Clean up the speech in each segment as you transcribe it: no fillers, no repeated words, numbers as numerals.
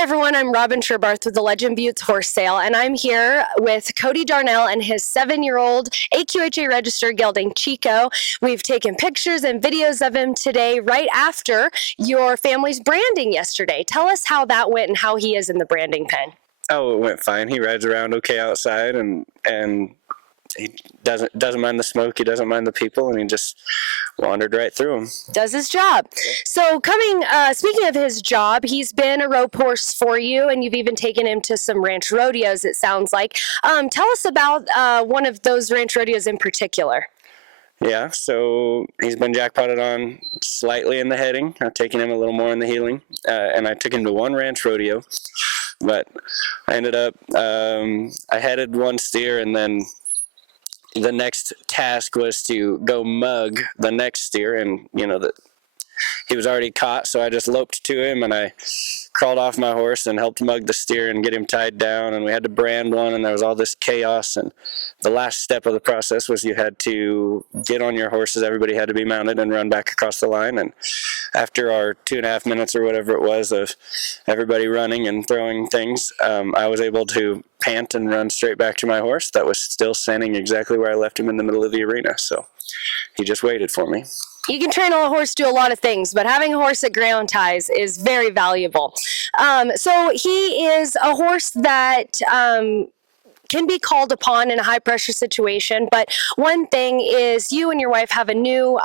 Hi, everyone. I'm Robin Sherbarth with the Legend Buttes Horse Sale, and I'm here with Cody Darnell and his 7-year-old AQHA registered gelding Chico. We've taken pictures and videos of him today right after your family's branding yesterday. Tell us how that went and how he is in the branding pen. Oh, it went fine. He rides around okay outside, and he doesn't mind the smoke. He doesn't mind the people, and he just wandered right through them. Does his job. So speaking of his job, he's been a rope horse for you, and you've even taken him to some ranch rodeos, it sounds like. Tell us about one of those ranch rodeos in particular. Yeah, so he's been jackpotted on slightly in the heading. I've taken him a little more in the heeling, and I took him to one ranch rodeo, but I ended up, I headed one steer, and then the next task was to go mug the next steer, and he was already caught, so I just loped to him and I crawled off my horse and helped mug the steer and get him tied down, and we had to brand one, and there was all this chaos, and the last step of the process was you had to get on your horses. Everybody had to be mounted and run back across the line, and after our 2.5 minutes or whatever it was of everybody running and throwing things, I was able to pant and run straight back to my horse that was still standing exactly where I left him in the middle of the arena, so he just waited for me. You can train a horse to do a lot of things, but having a horse at ground ties is very valuable. So he is a horse that can be called upon in a high-pressure situation, but one thing is you and your wife have a new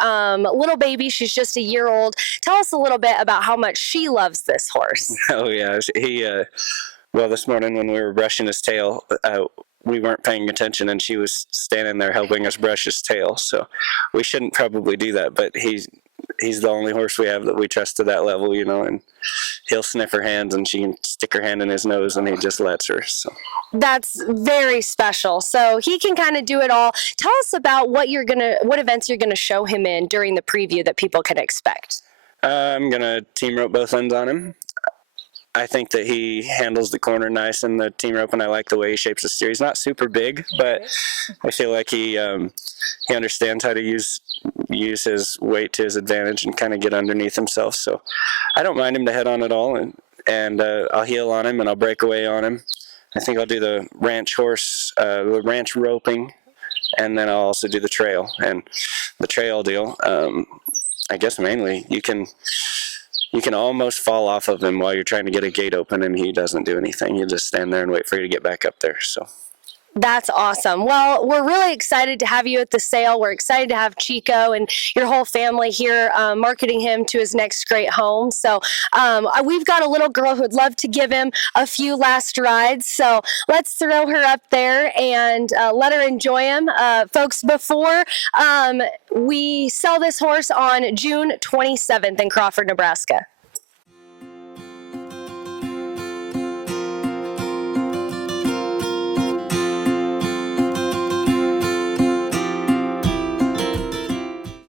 little baby. She's just a year old. Tell us a little bit about how much she loves this horse. Oh, yeah. Well, this morning when we were brushing his tail, we weren't paying attention, and she was standing there helping us brush his tail. So we shouldn't probably do that, but he's the only horse we have that we trust to that level, and he'll sniff her hands, and she can stick her hand in his nose, and he just lets her. So that's very special. So he can kind of do it all. Tell us about what events you're gonna show him in during the preview that people can expect. I'm gonna team rope both ends on him. I think that he handles the corner nice in the team rope, and I like the way he shapes the steer. He's not super big, but I feel like he understands how to use his weight to his advantage and kind of get underneath himself. So I don't mind him to head on at all, and I'll heel on him and I'll break away on him. I think I'll do the ranch horse, the ranch roping, and then I'll also do the trail. And the trail deal, I guess mainly you can almost fall off of him while you're trying to get a gate open, and he doesn't do anything. You just stand there and wait for you to get back up there. So that's awesome. Well, we're really excited to have you at the sale. We're excited to have Chico and your whole family here marketing him to his next great home. So we've got a little girl who'd love to give him a few last rides. So let's throw her up there and let her enjoy him. Folks, before we sell this horse on June 27th in Crawford, Nebraska.